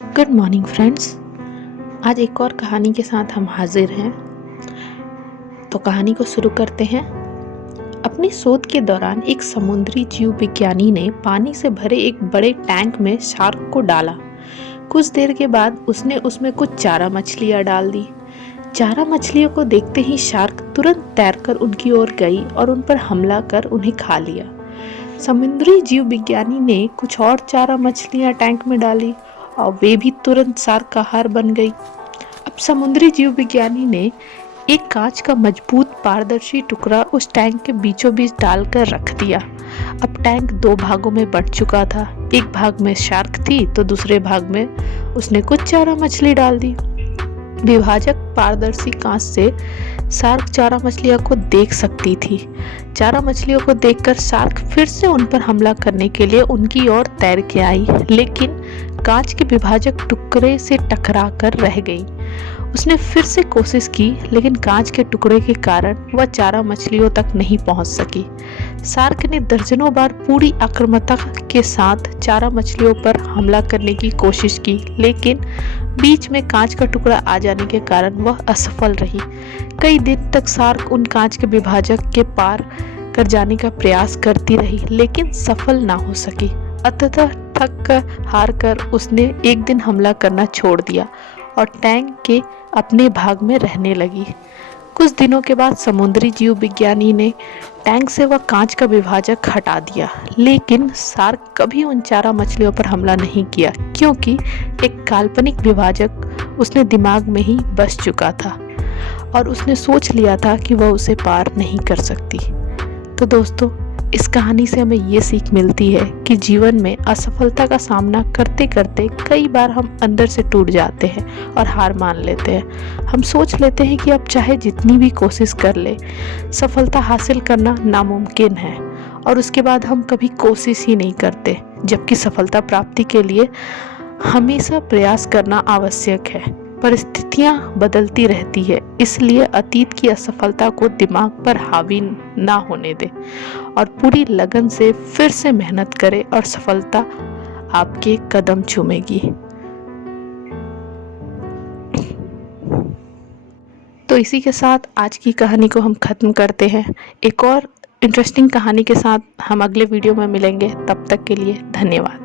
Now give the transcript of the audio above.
Good morning friends. आज एक और कहानी के साथ हम हाजिर हैं। तो कहानी को शुरू करते हैं। अपनी शोध के दौरान एक समुद्री जीव विज्ञानी ने पानी से भरे एक बड़े टैंक में शार्क को डाला। कुछ देर के बाद उसने उसमें कुछ चारा मछलियां डाल दी। चारा मछलियों को देखते ही शार्क तुरंत तैरकर उनकी ओर गई और उन पर हमला कर उन्हें खा लिया। समुद्री जीव विज्ञानी ने कुछ और चारा मछलियां टैंक में डाली और वे भी तुरंत शार्क का आहार बन गई। अब समुद्री जीव विज्ञानी ने एक कांच का मजबूत पारदर्शी टुकड़ा उस टैंक के बीचों बीच डालकर रख दिया। अब टैंक दो भागों में बंट चुका था। एक भाग में शार्क थी तो दूसरे भाग में उसने कुछ चारा मछली डाल दी। विभाजक पारदर्शी कांच से शार्क चारा मछलियों को देख सकती थी। चारा मछलियों को देखकर शार्क फिर से उन पर हमला करने के लिए उनकी ओर तैर के आई, लेकिन कांच के विभाजक टुकड़े से टकरा कर रह गई। उसने फिर से कोशिश की, लेकिन कांच के टुकड़े के कारण वह चारा मछलियों तक नहीं पहुंच सकी। शार्क ने दर्जनों बार पूरी आक्रामकता के साथ चारा मछलियों पर हमला करने की कोशिश की, लेकिन बीच में कांच का टुकड़ा आ जाने के कारण वह असफल रही। कई दिन तक शार्क उन कांच के विभाजक के पार कर जाने का प्रयास करती रही, लेकिन सफल ना हो सकी। अंततः थक कर हार कर उसने एक दिन हमला करना छोड़ दिया और टैंक के अपने भाग में रहने लगी। कुछ दिनों के बाद समुद्री जीव विज्ञानी ने टैंक से वह कांच का विभाजक हटा दिया, लेकिन शार्क कभी उन चारा मछलियों पर हमला नहीं किया, क्योंकि एक काल्पनिक विभाजक उसने दिमाग में ही बस चुका था और उसने सोच लिया था कि वह उसे पार नहीं कर सकती। तो दोस्तों, इस कहानी से हमें ये सीख मिलती है कि जीवन में असफलता का सामना करते करते कई बार हम अंदर से टूट जाते हैं और हार मान लेते हैं। हम सोच लेते हैं कि अब चाहे जितनी भी कोशिश कर ले, सफलता हासिल करना नामुमकिन है, और उसके बाद हम कभी कोशिश ही नहीं करते, जबकि सफलता प्राप्ति के लिए हमेशा प्रयास करना आवश्यक है। परिस्थितियां बदलती रहती है, इसलिए अतीत की असफलता को दिमाग पर हावी ना होने दें और पूरी लगन से फिर से मेहनत करें और सफलता आपके कदम चूमेगी। तो इसी के साथ आज की कहानी को हम खत्म करते हैं। एक और इंटरेस्टिंग कहानी के साथ हम अगले वीडियो में मिलेंगे। तब तक के लिए धन्यवाद।